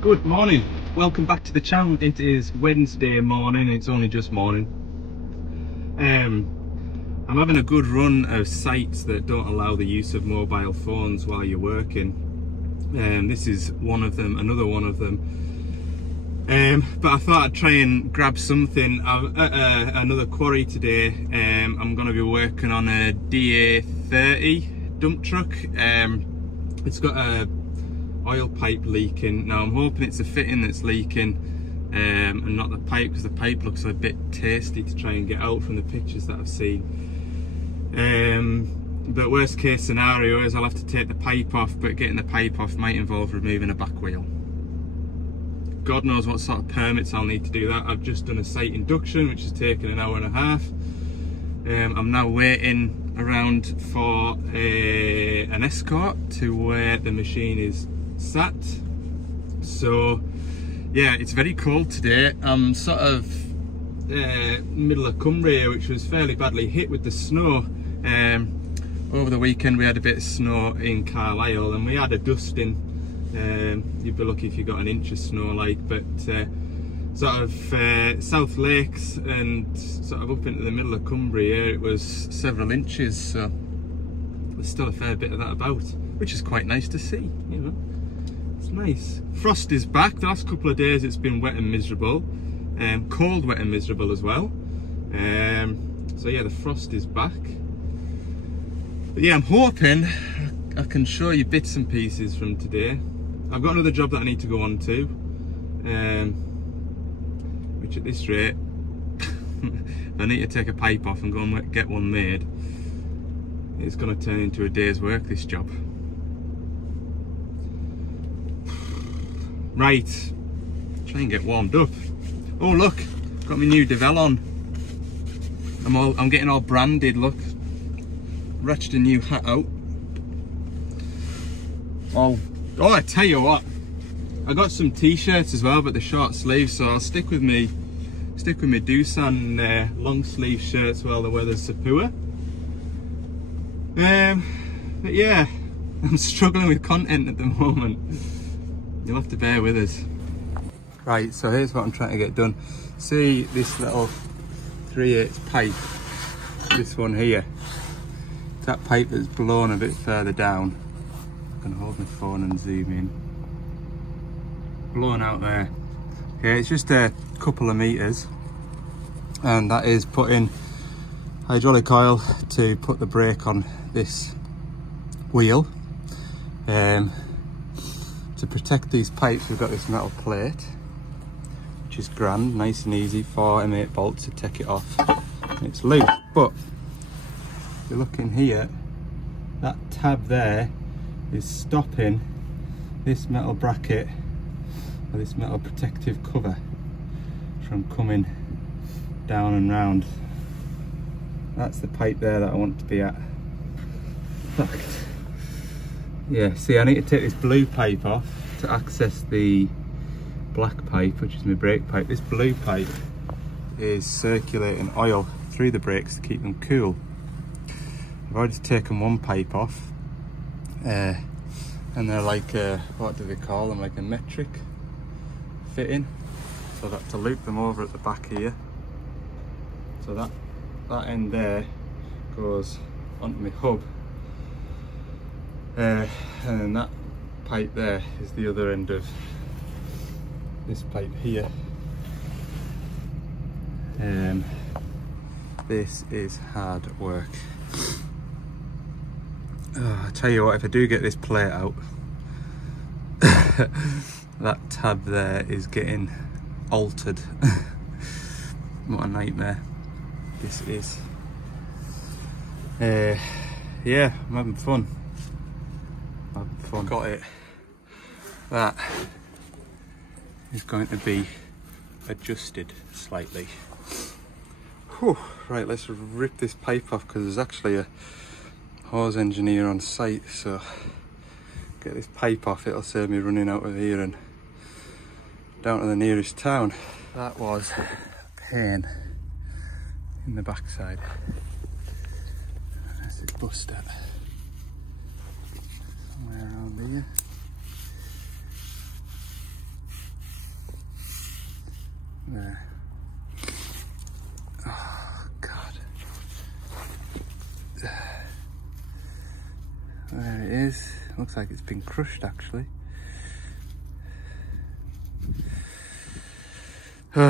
Good morning, welcome back to the channel. It is Wednesday morning, it's only just morning. I'm having a good run of sites that don't allow the use of mobile phones while you're working. This is one of them, another one of them. But I thought I'd try and grab something. I'm at another quarry today. I'm going to be working on a DA30 dump truck. It's got a oil pipe leaking. Now I'm hoping it's a fitting that's leaking and not the pipe, because the pipe looks a bit tasty to try and get out from the pictures that I've seen. But worst case scenario is I'll have to take the pipe off, but getting the pipe off might involve removing a back wheel. God knows what sort of permits I'll need to do that. I've just done a site induction which has taken an hour and a half. I'm now waiting around for an escort to where the machine is sat. So yeah, it's very cold today. I'm sort of middle of Cumbria, which was fairly badly hit with the snow. Over the weekend we had a bit of snow in Carlisle and we had a dusting. You'd be lucky if you got an inch of snow, but sort of South Lakes and sort of up into the middle of Cumbria it was several inches, so there's still a fair bit of that about, which is quite nice to see, you know. It's nice. Frost is back. The last couple of days it's been wet and miserable, cold, wet and miserable as well. So yeah, the frost is back. But yeah, I'm hoping I can show you bits and pieces from today. I've got another job that I need to go on to, which at this rate, I need to take a pipe off and go and get one made. It's going to turn into a day's work, this job. Right, try and get warmed up. Oh look, got my new Devel on. I'm getting all branded, look. Ratched a new hat out. Oh, I tell you what, I got some t-shirts as well, but the short sleeves, so I'll stick with me Doosan long sleeve shirts while the weather's so poor. But yeah, I'm struggling with content at the moment. You'll have to bear with us. Right, so here's what I'm trying to get done. See this little 3/8 pipe, this one here. That pipe that's blown a bit further down. I'm gonna hold my phone and zoom in. Blown out there. Okay, it's just a couple of meters, and that is putting hydraulic oil to put the brake on this wheel. To protect these pipes, we've got this metal plate, which is grand, nice and easy, 4 M8 bolts to take it off. And it's loose, but if you look in here, that tab there is stopping this metal bracket, or this metal protective cover, from coming down and round. That's the pipe there that I want to be at. Yeah, see, I need to take this blue pipe off to access the black pipe, which is my brake pipe. This blue pipe is circulating oil through the brakes to keep them cool. I've already taken one pipe off, and they're like, what do they call them, like a metric fitting, so that to loop them over at the back here. So that end there goes onto my hub, and that pipe there is the other end of this pipe here. This is hard work. I tell you what, if I do get this plate out, that tab there is getting altered. What a nightmare this is. Yeah, I'm having fun. Got it. That is going to be adjusted slightly. Whew. Right, let's rip this pipe off, because there's actually a hose engineer on site, so get this pipe off, it'll save me running out of here and down to the nearest town. That was a pain in the backside. There's this bust at somewhere around here. There. Oh God. There it is. Looks like it's been crushed actually. It's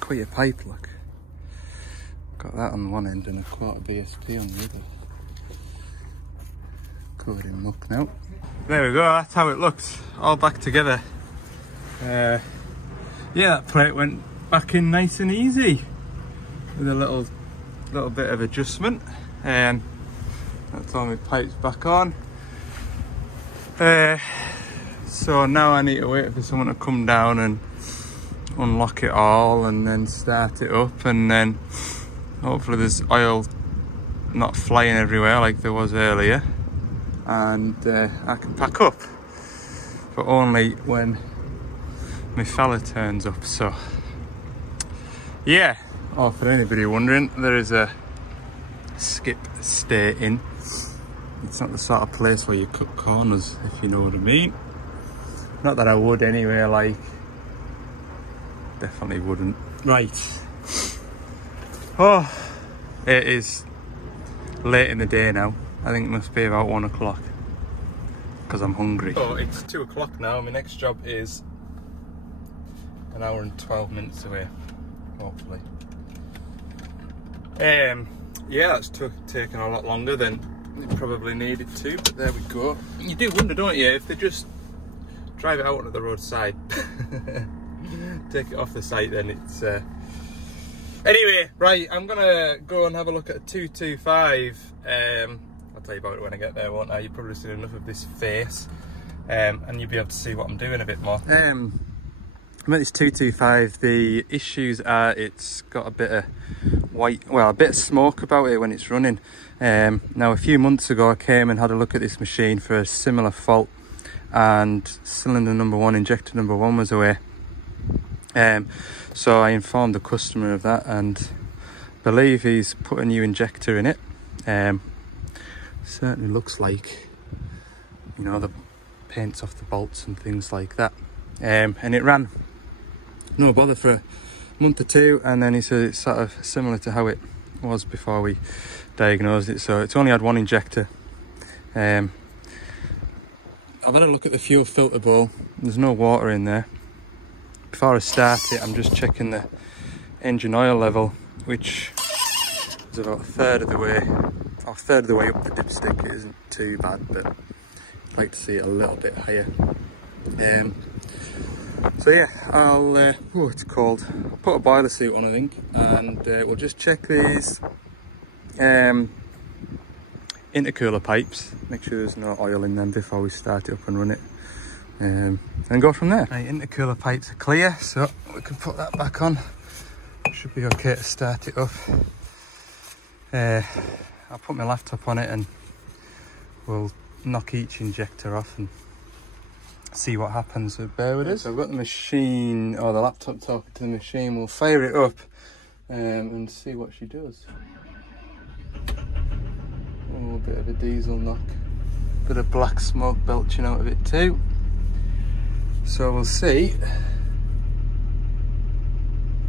quite a pipe, look. Got that on one end and a quarter BSP on the other. Covered in muck now. There we go, that's how it looks, all back together. Yeah, that plate went back in nice and easy with a little bit of adjustment. That's all my pipes back on. So now I need to wait for someone to come down and unlock it all and then start it up, and then hopefully there's oil not flying everywhere like there was earlier, and I can pack up, but only when my fella turns up. So yeah, oh, for anybody wondering, there is a skip stay in. It's not the sort of place where you cut corners, if you know what I mean. Not that I would anyway, like, definitely wouldn't. Right. Oh, it is late in the day now. I think it must be about 1 o'clock because I'm hungry. Oh, it's 2 o'clock now. My next job is an hour and 12 minutes away, hopefully. Yeah, that's taken a lot longer than it probably needed to, but there we go. You do wonder, don't you, if they just drive it out onto the roadside, take it off the site, then it's anyway, right, I'm gonna go and have a look at a 225. I'll tell you about it when I get there, won't I? You've probably seen enough of this face, and you'll be able to see what I'm doing a bit more. I'm at this 225. The issues are it's got a bit of white, well, a bit of smoke about it when it's running. Now a few months ago I came and had a look at this machine for a similar fault, and cylinder number 1, injector number 1 was away. So I informed the customer of that, and believe he's put a new injector in it. Certainly looks like, you know, the paint's off the bolts and things like that. And it ran no bother for a month or two, and then he said it's sort of similar to how it was before we diagnosed it. So it's only had one injector. I've had a look at the fuel filter bowl. There's no water in there. Before I start it, I'm just checking the engine oil level, which is about a third of the way up the dipstick. It isn't too bad, but I'd like to see it a little bit higher. So yeah, I'll oh, it's cold. I'll put a boiler suit on, I think, and we'll just check these intercooler pipes, make sure there's no oil in them before we start it up and run it, and go from there. Right, intercooler pipes are clear, so we can put that back on. Should be okay to start it up. I'll put my laptop on it and we'll knock each injector off and see what happens. So bear with us. So I've got the machine, or the laptop talking to the machine. We'll fire it up and see what she does. Oh, a bit of a diesel knock. Bit of black smoke belching out of it too. So we'll see.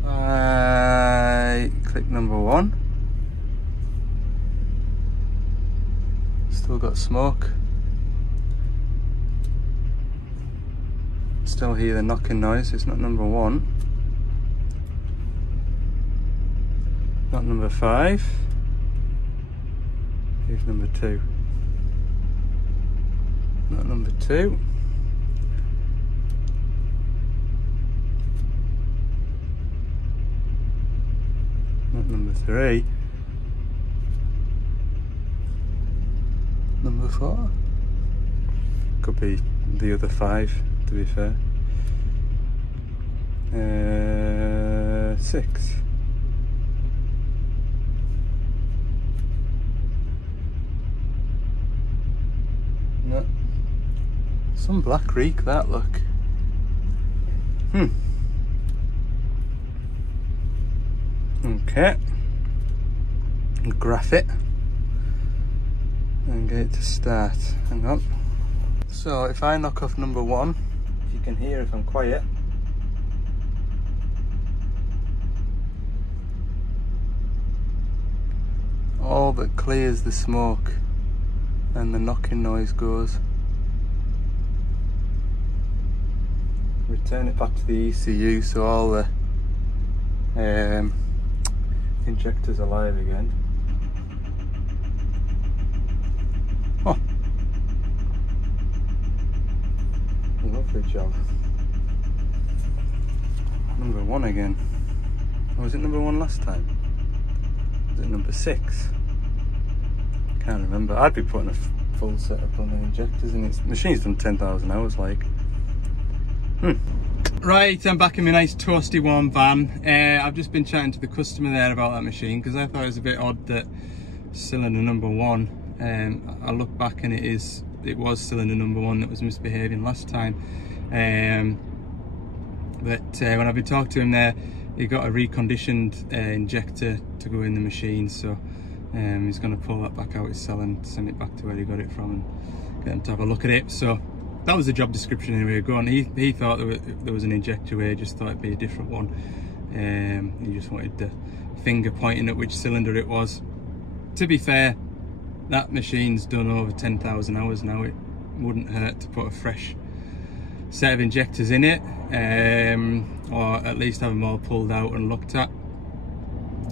I click number 1. Still got smoke. Still hear the knocking noise. It's not number 1. Not number 5. Here's number 2. Not number 2. Not number 3. Number 4. Could be the other 5, to be fair. 6. No. Some black reek, that, look. Okay. Graph it and get it to start. Hang on. So if I knock off number 1, if you can hear if I'm quiet. All but clears the smoke and the knocking noise goes. Return it back to the ECU so all the injectors are live again. Oh, lovely job. Number 1 again. Or was it number 1 last time? Was it number 6? Can't remember. I'd be putting a full setup on the injectors, and its machine's done 10,000 hours like. Right, I'm back in my nice toasty warm van. I've just been chatting to the customer there about that machine because I thought it was a bit odd that cylinder number 1. I look back and it was cylinder number 1 that was misbehaving last time. But when I've been talking to him there, he got a reconditioned injector to go in the machine, so he's going to pull that back out his cell and send it back to where he got it from and get him to have a look at it. So that was the job description anyway. Go on. He thought there was an injector way, just thought it'd be a different one. He just wanted the finger pointing at which cylinder it was. To be fair, that machine's done over 10,000 hours now. It wouldn't hurt to put a fresh set of injectors in it, or at least have them all pulled out and looked at.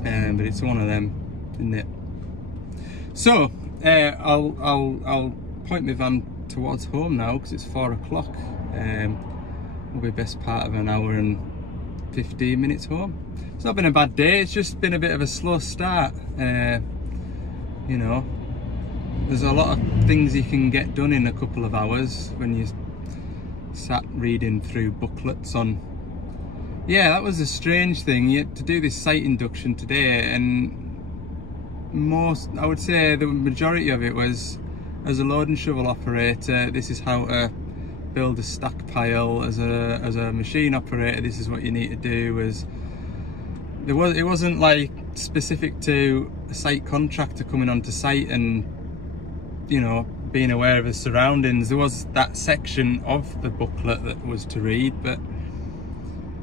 But it's one of them, isn't it? So I'll point my van towards home now because it's 4 o'clock. Will be best part of an hour and 15 minutes home. It's not been a bad day, it's just been a bit of a slow start. You know, there's a lot of things you can get done in a couple of hours when you sat reading through booklets on. Yeah, that was a strange thing. You had to do this site induction today, and I would say the majority of it was, as a load and shovel operator, this is how to build a stack pile. As a machine operator, this is what you need to do. It wasn't like specific to a site contractor coming onto site and, you know, being aware of the surroundings. There was that section of the booklet that was to read, but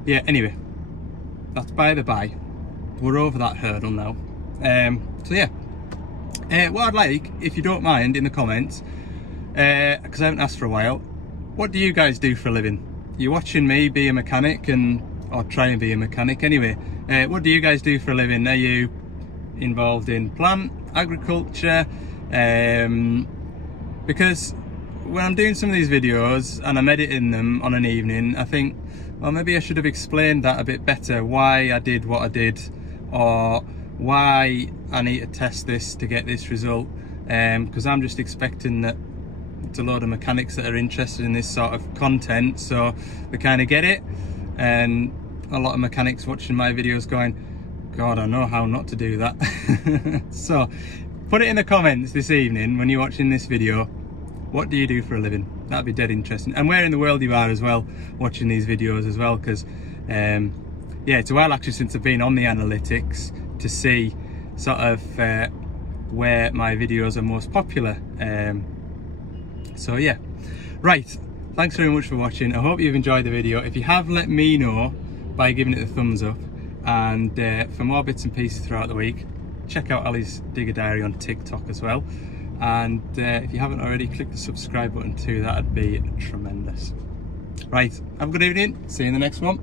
yeah, anyway, that's by the by. We're over that hurdle now. So yeah, what I'd like, if you don't mind, in the comments, because I haven't asked for a while, what do you guys do for a living? You're watching me be a mechanic, or try and be a mechanic anyway. What do you guys do for a living? Are you involved in plant, agriculture? Because when I'm doing some of these videos and I'm editing them on an evening, I think, well, maybe I should have explained that a bit better, why I did what I did, or why I need to test this to get this result. Because I'm just expecting that it's a load of mechanics that are interested in this sort of content, so they kind of get it. And a lot of mechanics watching my videos going, God, I know how not to do that. So put it in the comments this evening when you're watching this video. What do you do for a living? That'd be dead interesting. And where in the world you are as well, watching these videos as well, because yeah, it's a while actually since I've been on the analytics to see sort of where my videos are most popular. So yeah, right, thanks very much for watching. I hope you've enjoyed the video. If you have, let me know by giving it a thumbs up, and for more bits and pieces throughout the week, check out Ali's Digger Diary on TikTok as well. And if you haven't already, click the subscribe button too, that'd be tremendous. Right, have a good evening, see you in the next one.